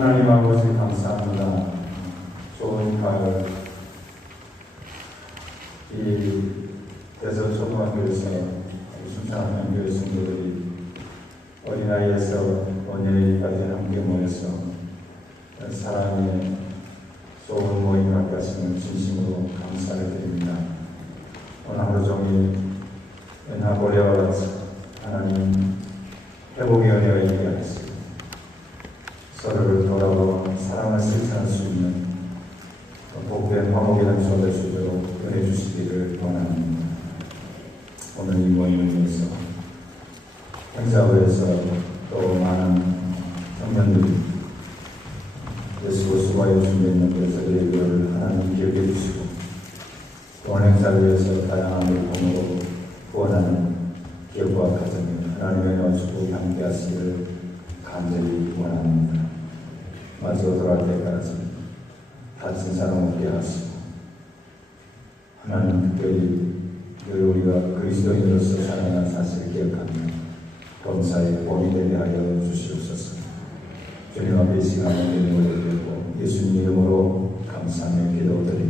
하나님 아버지 감사합니다. 좋은 가을 이 대서초등학교에서 순창한 교회 성도들이 어린아이에서 어린이까지 함께 모여서 사랑의 좋은 모임 갖게 하시는 진심으로 감사를 드립니다. 오늘 하루 종일 은하보레와 같이 하나님 회복의 있게 하시고 서로를 돌아보고 사랑을 실천할 수 있는 복된 화목이라는 수업을 주도록 은혜 주시기를 원합니다. 오늘 이 모임을 위해서 행사부에서 또 많은 청년들이 예수 수고하여 준비했는 그래서 예배를 하나님 기억해 주시고 또 행사를 위해서 다양한 공으로 구원하는 기업과 가정을 하나님의 연수고 함께 하시기를 간절히 원합니다. 마지막 돌아갈 때까지 다친 사람 없게 하시고 하나님 특별히 늘 우리가 그리스도인으로서 살아가는 사실을 기억하며 범사에 복이 되게 하여 주시옵소서 주님 앞에 이 시간에 예물을 드리고 예수님 이름으로 감사하며 기도드립니다.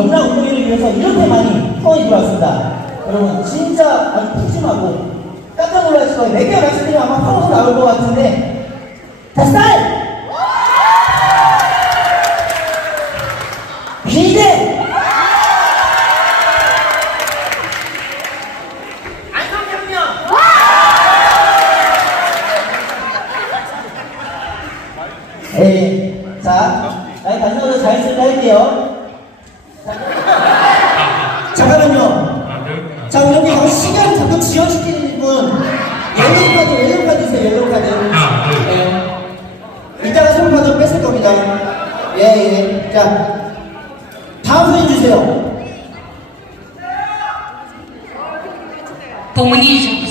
이 명랑 운동회를 위해서 이렇게 많이 후원이 들어왔습니다. 여러분, 진짜 아주 푸짐하고 깜짝 놀라실 거예요. 몇개 말씀드리면 아마 파워서 나올 것 같은데. 자, 쌀! 비대! 안성혁명! 예. 자, 나이 단어로 자연스럽게 할게요. 자, 잠깐만요. 자, 우리 여기 여기 시간 자꾸 지연시키는 분. 옐로우 카드, 옐로우 카드 있어요, 옐로우 카드. 예. 이따가 선물 받으면 뺏을 겁니다. 예, 예. 자, 다음 사진 주세요. 동문이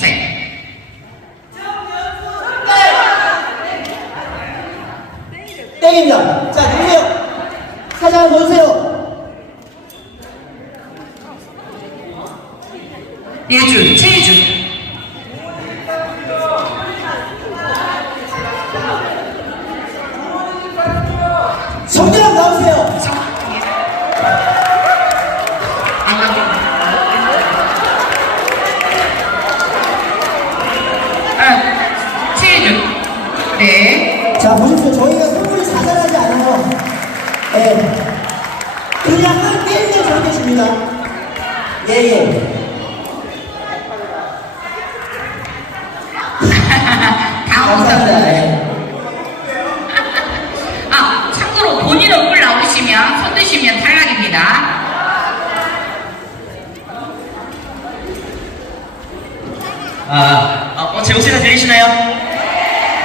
들리시나요?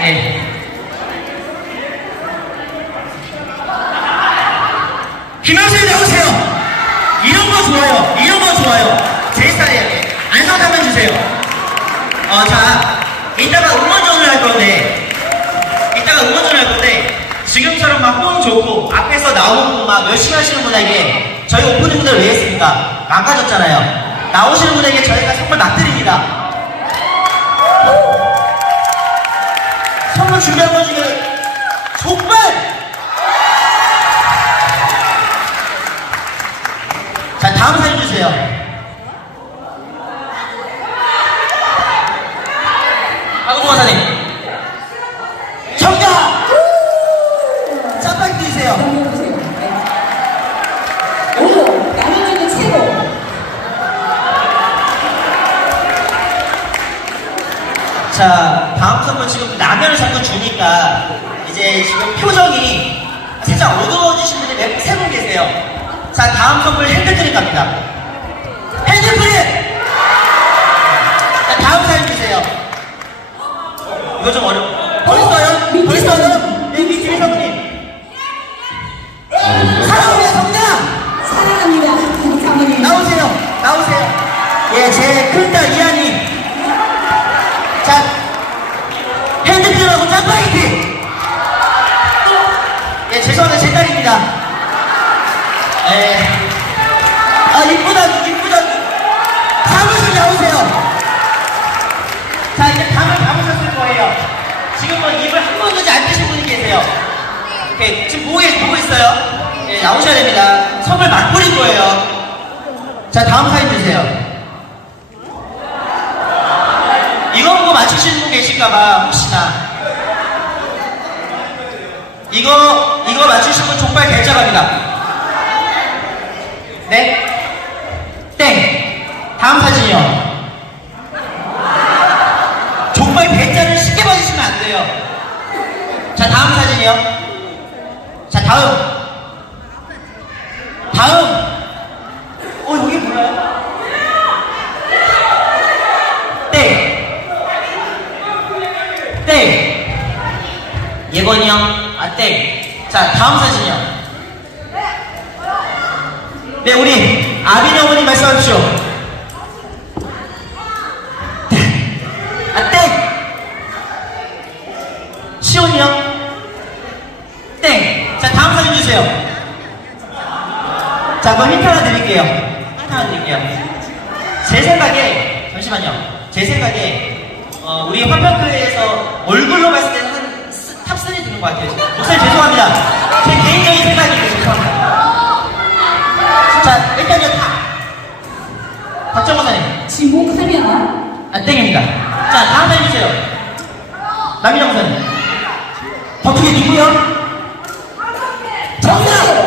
예. 김영수님 나오세요! 이런 거 좋아요. 이런 거 좋아요. 제 스타일이에요. 안성하면 주세요. 어, 자, 이따가 응원전을 할 건데, 이따가 응원전을 할 건데, 지금처럼 막 호응 좋고, 앞에서 나오고 막 열심히 하시는 분에게, 저희 오프닝 무대를 왜 했습니까? 망가졌잖아요. 나오시는 분에게 저희가 선물 막 드립니다. 선물 준비한 거 중에 족발! 선물 핸드크림 갑니다. 핸드크림! 자, 다음 사진 주세요. 이거 좀 어려. 벌써요? 벌써요? 네, 밑에 미성님. 사랑의 성장! 사랑합니다 사모님 나오세요. 나오세요. 예, 제 큰딸 이한 오케이, 지금 보고, 계시- 보고 있어요. 예, 나오셔야 됩니다. 선물 막 뿌릴 거예요. 자, 다음 사진 주세요. 이거 보고 맞추시는 분 계실까봐, 혹시나. 이거, 이거 맞추신 분 족발 결제갑니다. 네? 땡. 다음 사진이요. 족발 배자를 쉽게 맞으시면 안 돼요. 자, 다음 사진이요. 자, 다음. 다음. 어, 여기 몰라요? 땡. 땡. 예건이 형, 아, 땡. 자, 다음 사진이요. 네, 우리 아빈 어머니 말씀하십시오. 네. 힌트 하나 드릴게요. 힌트 하나 드릴게요. 제 생각에, 잠시만요. 제 생각에, 어, 우리 화평교회에서 얼굴로 봤을 때는 한 스- 탑3 드는 것 같아요. 지금. 목사님 죄송합니다. 제 개인적인 생각이에요. 죄송합니다. 자, 일단요, 탑. 박정 목사님. 지목하면 안 땡입니다. 자, 다음 해주세요. 남희정 목사님. 더 크게 누구요? 정답!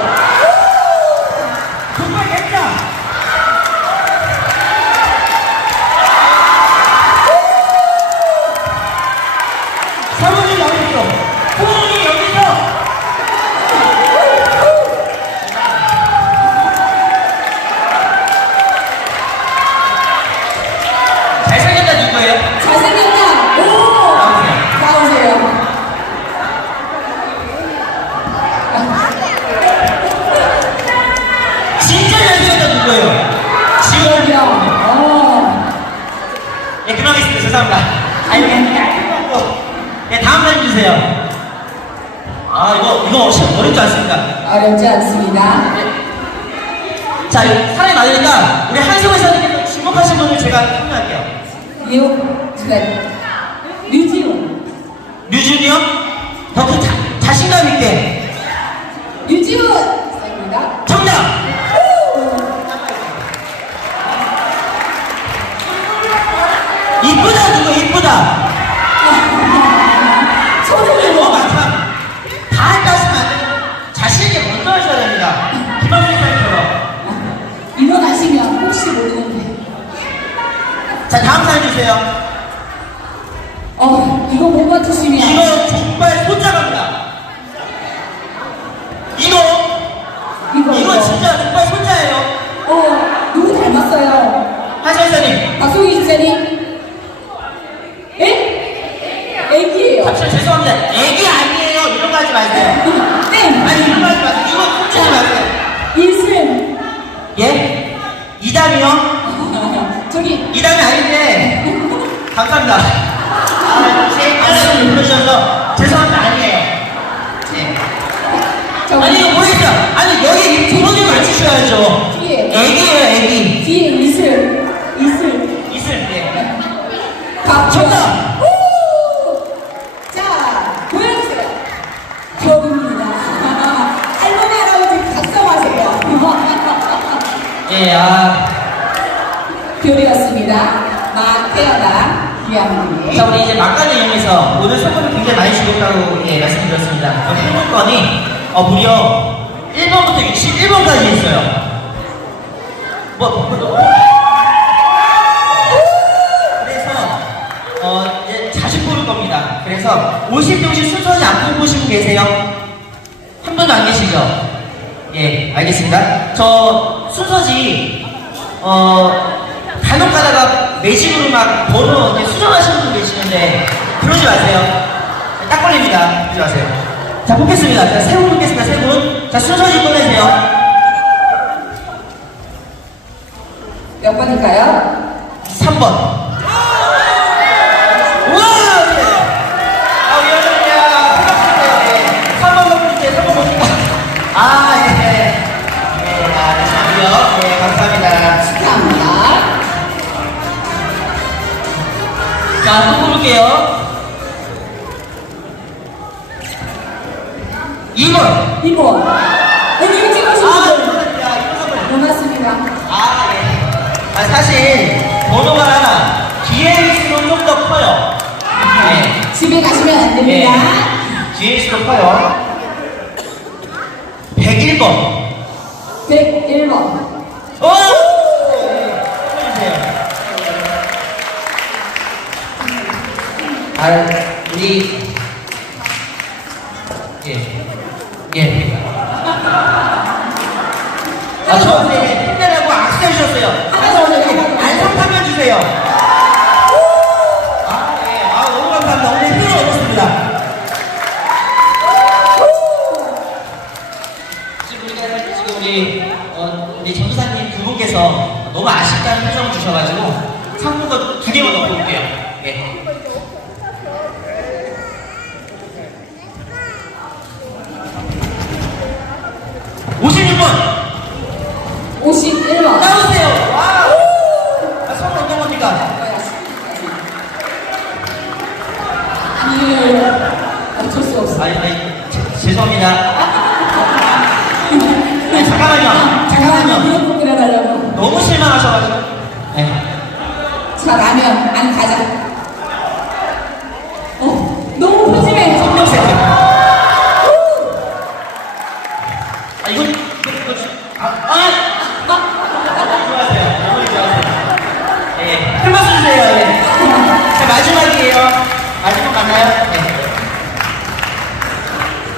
어, 행운권이 어, 무려 1번부터 61번까지 있어요. 뭐, 뭐, 뭐. 그래서, 어, 이제 자주 뽑을 겁니다. 그래서 50명씩 순서지 안 뽑으시고 계세요? 한 분도 안 계시죠? 예, 알겠습니다. 저 순서지, 어, 간혹 가다가 매직으로 막 번호 수정하시는 분 계시는데, 그러지 마세요. 딱 걸립니다. 그러지 마세요. 자, 뽑겠습니다. 자, 세분 뽑겠습니다. 세 분. 자, 순서지 꺼내세요. 몇 번일까요? 3번. 2번. 2번. 여기 일찍 오신 아, 선물. 고맙습니다. 아, 예. 아, 사실, 번호가 기회일수록 좀더 커요. 네. 집에 가시면 안 됩니다. 기회일수록 커요. 101번. 101번. 오! 해주세요. 아, 우리, 예. 아, 저한테 힘내라고 악수 해 주셨어요. 하나 더, 하나 더. 안성타면 주세요. 아, 예. 아, 너무 감사합니다. 오늘 힘을 얻었습니다. 지금 우리가 지금 우리 어, 우리 전도사님 두 분께서 너무 아쉽다는 표정을 주셔가지고 상품권 두 개만 넣고 올게요. o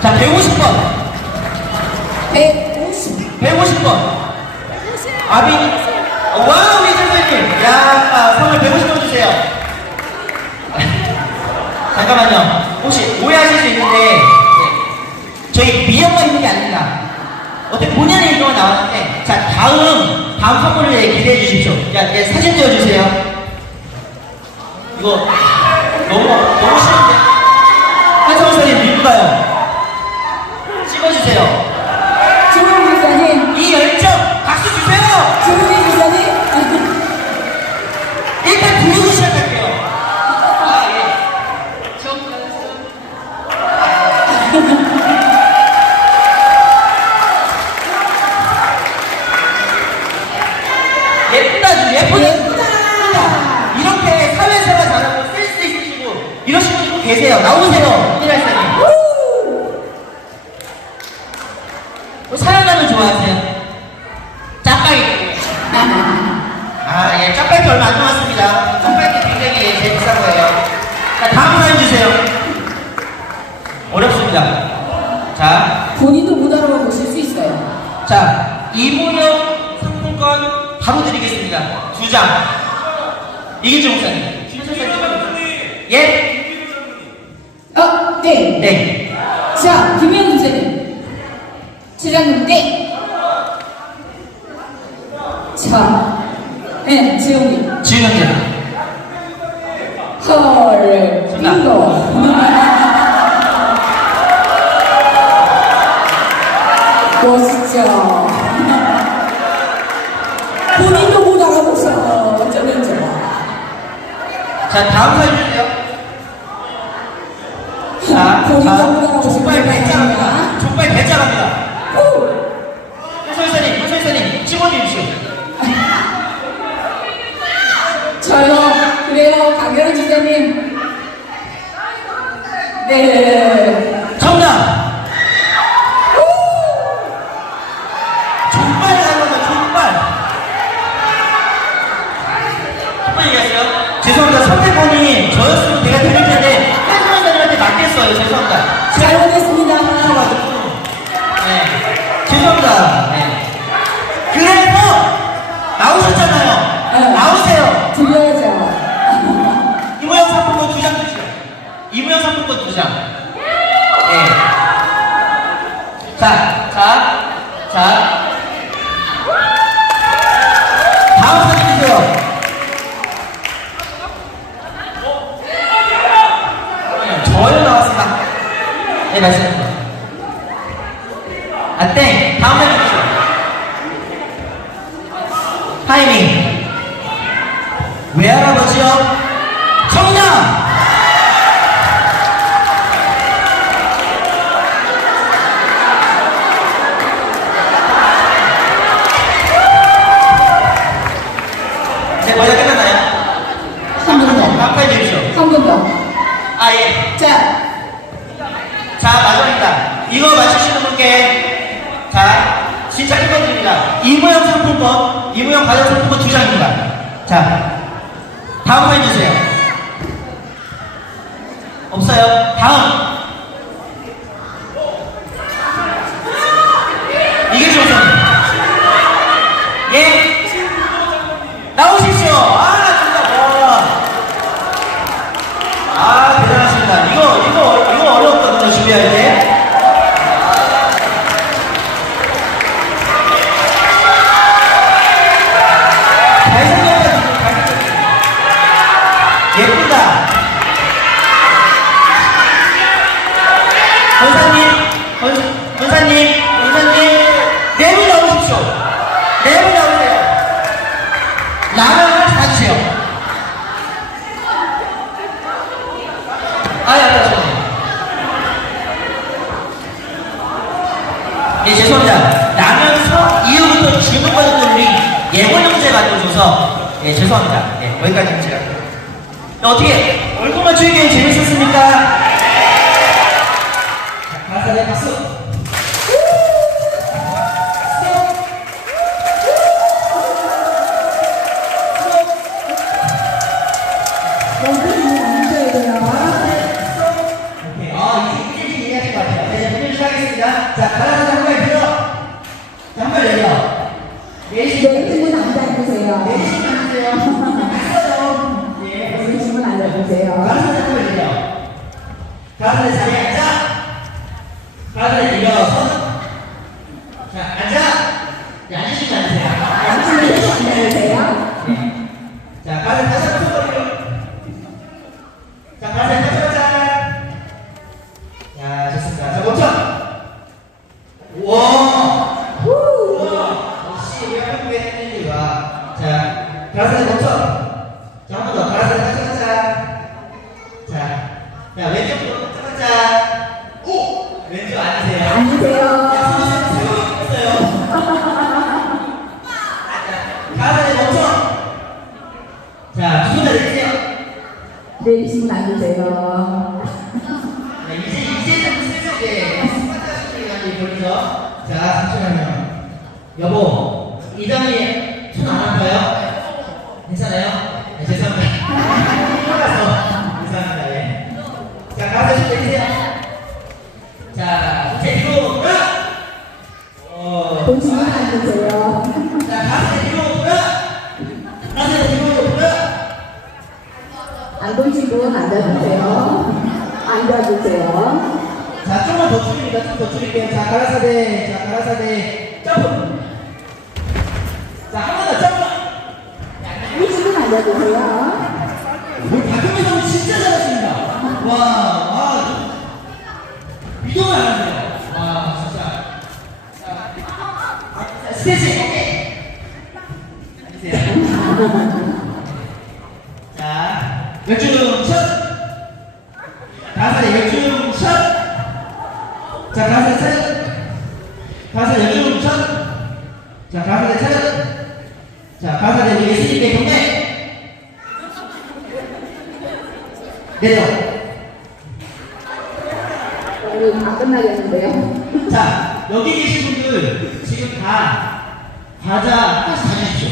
자, 150번. 150번. 150번. 아비. 와우, 이 선생님. 야, 선물 150번 주세요. 잠깐만요. 혹시 오해하실 수 있는데, 네. 저희 미역만 있는 게 아닙니다. 어떻게 본연의 이동은 나왔는데, 자, 다음, 다음 선물을 예, 기대해 주십시오. 자, 예, 사진 띄워주세요. 이거, 너무, 너무 싫은데? 한성우 선생님, 민가요 주세요. 자, 네, 지영이. 지영이. 헐, 빙고. 멋있죠? 본인도 못 알아보셔. 어쩌면 좋아. 자, 다음 사진이요. 자, 본인도 못 알아보셔. 빨리 빨리. 조금만 얘기하세요. 죄송합니다. 선택권이 저였으면 내가 드릴 텐데 하지만 사람한테 맡겼어요. 죄송합니다. 잘 보겠습니다. 네. 죄송합니다. 우리 한국의 팬들과 자 가라사대 멈춰 안본 친구는 앉아주세요. 앉아주세요. 자, 조금만 더 줄입니다. 좀더 줄일게요. 자, 가라사대, 자, 가라사대, 점프. 자, 한 번 더 점프. 이 친구는 앉아주세요. 우리 박경민 선수 진짜 잘하십니다. 와, 와, 믿어면 안 돼요. 와, 진짜. 자, 자, 스트레칭, 오케이. 앉으세요. 자, 역중 첫. 가사 역중 첫. 자, 가사 첫. 가사 역중 첫. 자, 가사 첫. 자, 가사 우리 예수님께 경례. 내려. 오늘 다 끝나겠는데요. 자, 여기 계신 분들 지금 다 과자 하나씩 다 주십시오.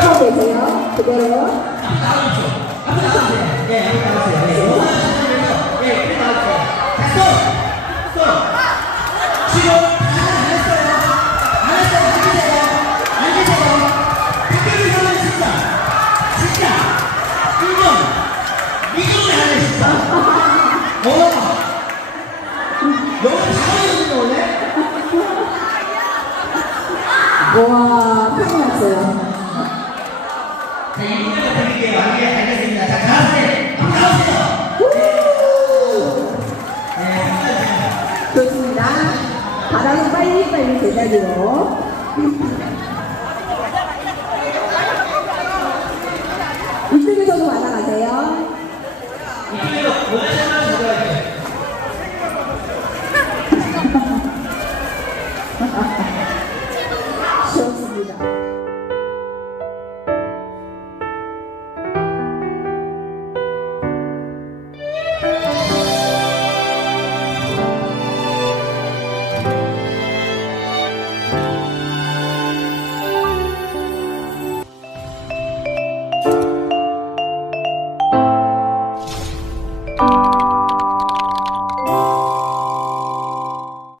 서 계세요. 그대로. 앞에 나와주십시오. 앞에 나와주세요. 네, 앞에 나와주세요. 네, 원하시는 네, 앞에 나와주세요. 자, 쏘! 쏘! 지금 다안 했어요. 안 했어요. 앉으세요. 앉으세요. 박경희 선수 진짜, 진짜, 1번, 미국을 하네, 진짜. 어, 너무 잘하거든요, 원래? 와, 좋습